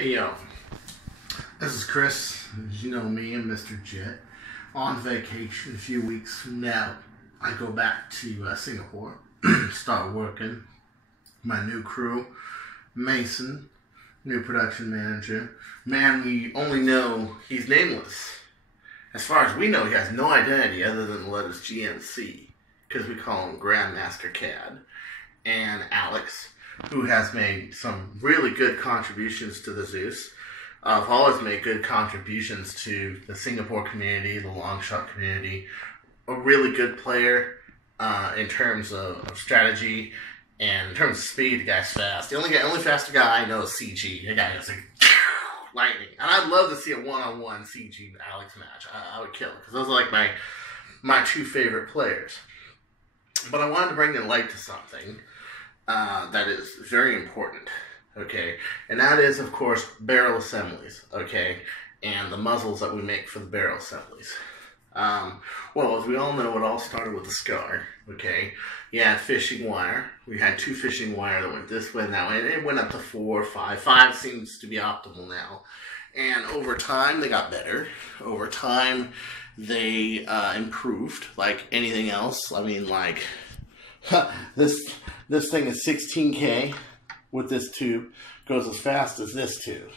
Hey, yo. This is Chris. You know me and Mr. Jet. On vacation a few weeks from now. I go back to Singapore. Start working. My new crew. Mason. New production manager. Man, we only know he's nameless. As far as we know, he has no identity other than the letters GMC. Because we call him Grandmaster CAD. And Alex, who has made some really good contributions to the Zeus. I've always made good contributions to the Singapore community, the long shot community. A really good player in terms of strategy and in terms of speed. The guy's fast. The only faster guy I know is CG. The guy is like lightning. And I'd love to see a one-on-one CG Alex match. I would kill it because those are like my two favorite players. But I wanted to bring the light to something that is very important, okay? And that is, of course, barrel assemblies, okay? And the muzzles that we make for the barrel assemblies. Well, as we all know, it all started with the Scar, okay? You had fishing wire. We had 2 fishing wire that went this way and that way. And it went up to 4, 5. 5 seems to be optimal now. And over time, they got better. Over time, they improved like anything else. I mean, like, this thing is 16K with this tube. Goes as fast as this tube.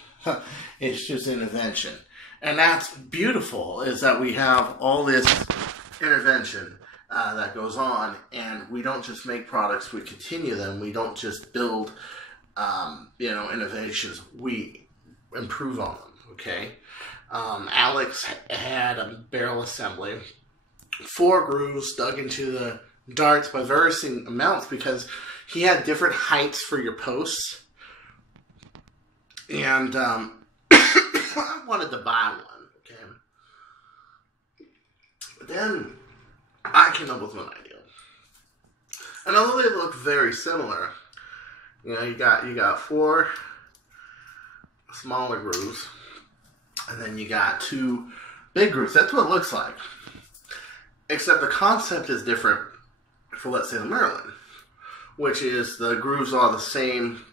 It's just an invention. And that's beautiful, is that we have all this intervention that goes on, and we don't just make products, we continue them. We don't just build, innovations. We improve on them, okay? Alex had a barrel assembly, 4 grooves dug into the darts by varying amounts because he had different heights for your posts. And I wanted to buy one, okay? But then I came up with an idea. And although they look very similar, you got 4 smaller grooves, and then you got 2 big grooves. That's what it looks like. Except the concept is different for, let's say, the Merlin, which is the grooves are the same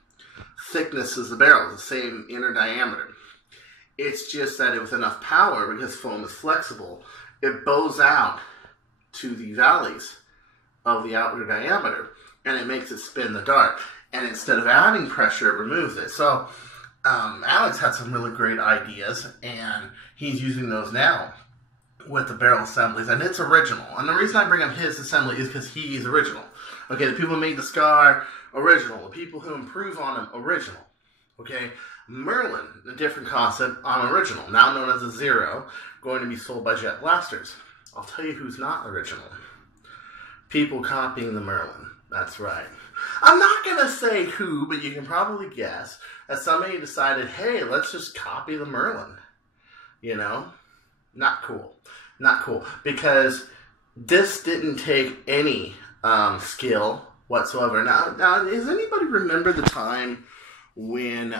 thickness as the barrel, the same inner diameter. It's just that with enough power, because foam is flexible, it bows out to the valleys of the outer diameter, and it makes it spin the dart. And instead of adding pressure, it removes it. So Alex had some really great ideas, and he's using those now with the barrel assemblies, and it's original. And the reason I bring up his assembly is because he's original. Okay, the people who made the Scar, original. The people who improve on him, original. Okay, Merlin, a different concept, on original, now known as a Zero, going to be sold by Jet Blasters. I'll tell you who's not original. People copying the Merlin. That's right. I'm not going to say who, but you can probably guess that somebody decided, hey, let's just copy the Merlin. You know? Not cool. Not cool. Because this didn't take any skill whatsoever. Now, does anybody remember the time when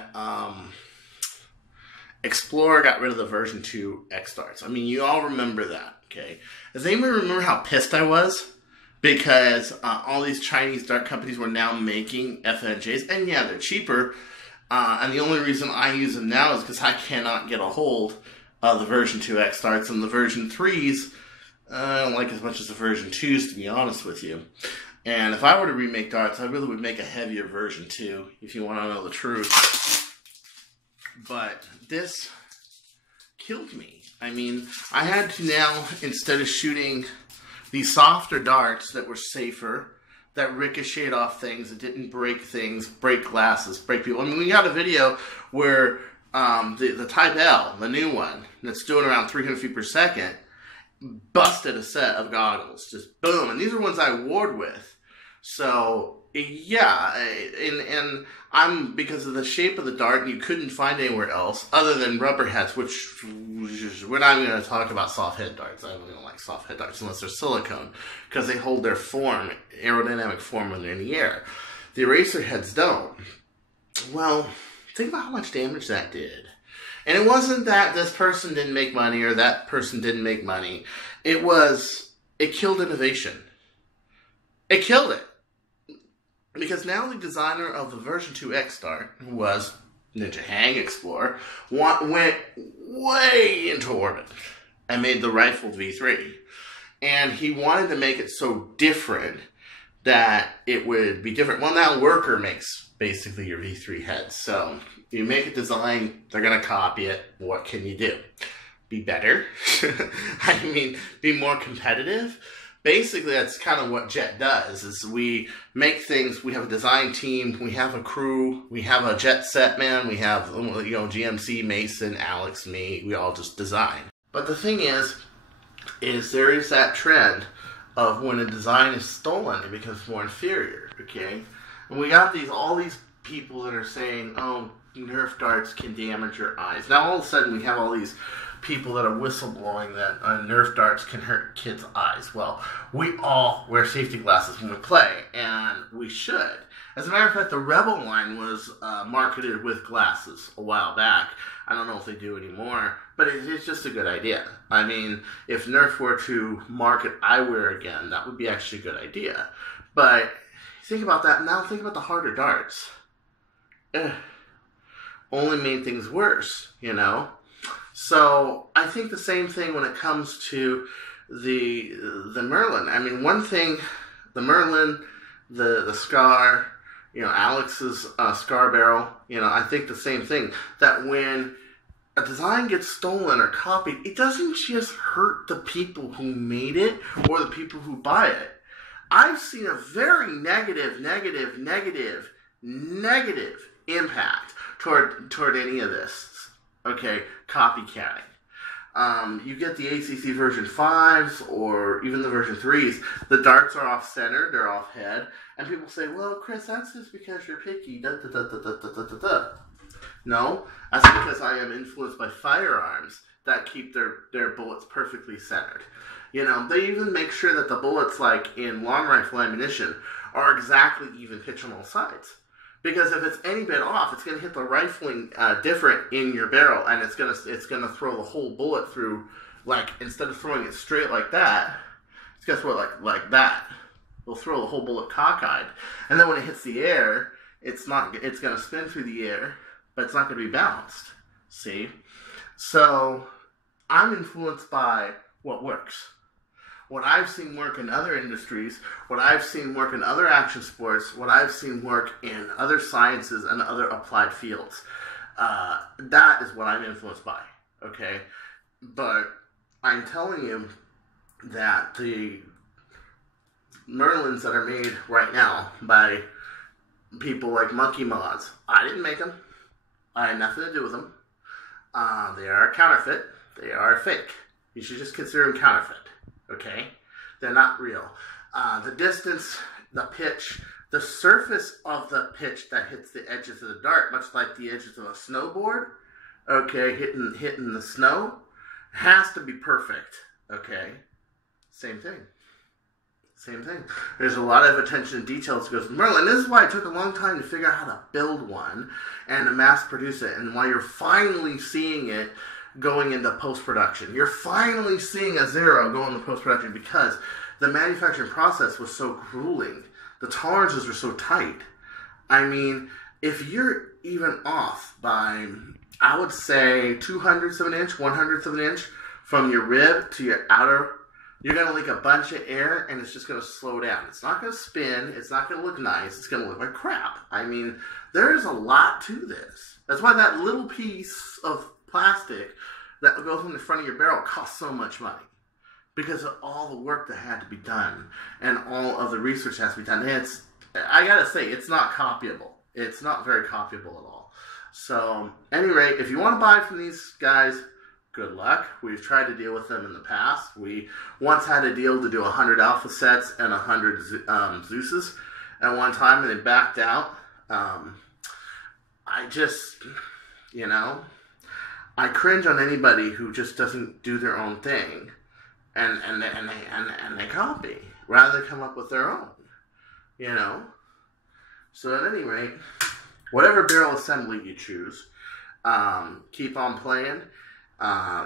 Explorer got rid of the version 2 X darts? I mean, you all remember that, okay? Does anybody remember how pissed I was? Because all these Chinese dart companies were now making FNJs, and yeah, they're cheaper. And the only reason I use them now is because I cannot get a hold of the version 2 X darts, and the version 3s, I don't like as much as the version 2s, to be honest with you. And if I were to remake darts, I really would make a heavier version 2, if you want to know the truth. But this killed me. I mean, I had to now, instead of shooting these softer darts that were safer, that ricocheted off things, that didn't break things, break glasses, break people. I mean, we got a video where the Type L, the new one, that's doing around 300 feet per second, busted a set of goggles. Just boom. And these are ones I warred with. So, yeah. And I'm, because of the shape of the dart, you couldn't find anywhere else other than rubber heads, which we're not even going to talk about soft head darts. I don't like soft head darts unless they're silicone, because they hold their form, aerodynamic form, when they're in the air. The eraser heads don't. Well, think about how much damage that did. And it wasn't that this person didn't make money or that person didn't make money. It killed innovation. It killed it. Because now the designer of the version 2 X Dart, who was Ninja Hang Explorer, went way into orbit and made the rifled V3. And he wanted to make it so different that it would be different. Well, now Worker makes basically your V3 heads. So you make a design, they're going to copy it. What can you do? Be better? I mean, be more competitive? Basically, that's kind of what Jet does, is we make things, we have a design team, we have a crew, we have a jet set man, we have, you know, GMC, Mason, Alex, me, we all just design. But the thing is there is that trend of when a design is stolen, it becomes more inferior, okay? And we got all these people that are saying, oh, Nerf darts can damage your eyes. Now all of a sudden we have all these people that are whistleblowing that Nerf darts can hurt kids' eyes. Well, we all wear safety glasses when we play, and we should. As a matter of fact, the Rebel line was marketed with glasses a while back. I don't know if they do anymore, but it's just a good idea. I mean, if Nerf were to market eyewear again, that would be actually a good idea. But think about that. Now think about the harder darts. Only made things worse, you know? So I think the same thing when it comes to the Merlin. I mean, one thing, the Merlin, the Scar, you know, Alex's Scar barrel, you know, I think the same thing. That when a design gets stolen or copied, it doesn't just hurt the people who made it or the people who buy it. I've seen a very negative impact toward any of this. Okay, copycatting. You get the ACC version 5s or even the version 3s, the darts are off-center, they're off-head, and people say, well, Chris, that's just because you're picky, No, that's because I am influenced by firearms that keep their bullets perfectly centered. You know, they even make sure that the bullets, like in long rifle ammunition, are exactly even pitch on all sides. Because if it's any bit off, it's going to hit the rifling different in your barrel, and it's going to throw the whole bullet through, like, instead of throwing it straight like that, it's going to throw it like that. It'll throw the whole bullet cockeyed, and then when it hits the air, it's going to spin through the air, but it's not going to be balanced. See? So I'm influenced by what works. What I've seen work in other industries, what I've seen work in other action sports, what I've seen work in other sciences and other applied fields. That is what I'm influenced by, okay? But I'm telling you that the Merlins that are made right now by people like Monkey Mods, I didn't make them. I had nothing to do with them. They are a counterfeit. They are a fake. You should just consider them counterfeit. Okay? They're not real. The distance, the pitch, the surface of the pitch that hits the edges of the dart, much like the edges of a snowboard, okay, hitting the snow, has to be perfect. Okay? Same thing. Same thing. There's a lot of attention to details that goes with Merlin. This is why it took a long time to figure out how to build one and to mass produce it, and why you're finally seeing it going into post-production. You're finally seeing a Zero go into post-production because the manufacturing process was so grueling. The tolerances were so tight. I mean, if you're even off by, I would say, 200ths of an inch, 100ths of an inch from your rib to your outer, you're going to leak a bunch of air and it's just going to slow down. It's not going to spin. It's not going to look nice. It's going to look like crap. I mean, there's a lot to this. That's why that little piece of plastic that goes in the front of your barrel costs so much money, because of all the work that had to be done and all of the research has to be done. I gotta say, it's not copyable. It's not very copyable at all. So, at any rate, if you want to buy from these guys, good luck. We've tried to deal with them in the past. We once had a deal to do 100 Alpha sets and 100 Zeuses at one time, and they backed out. I just, you know, I cringe on anybody who just doesn't do their own thing and they copy rather than come up with their own, you know. So at any rate, whatever barrel assembly you choose, keep on playing,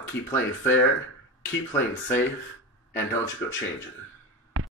keep playing fair, keep playing safe, and don't you go changing.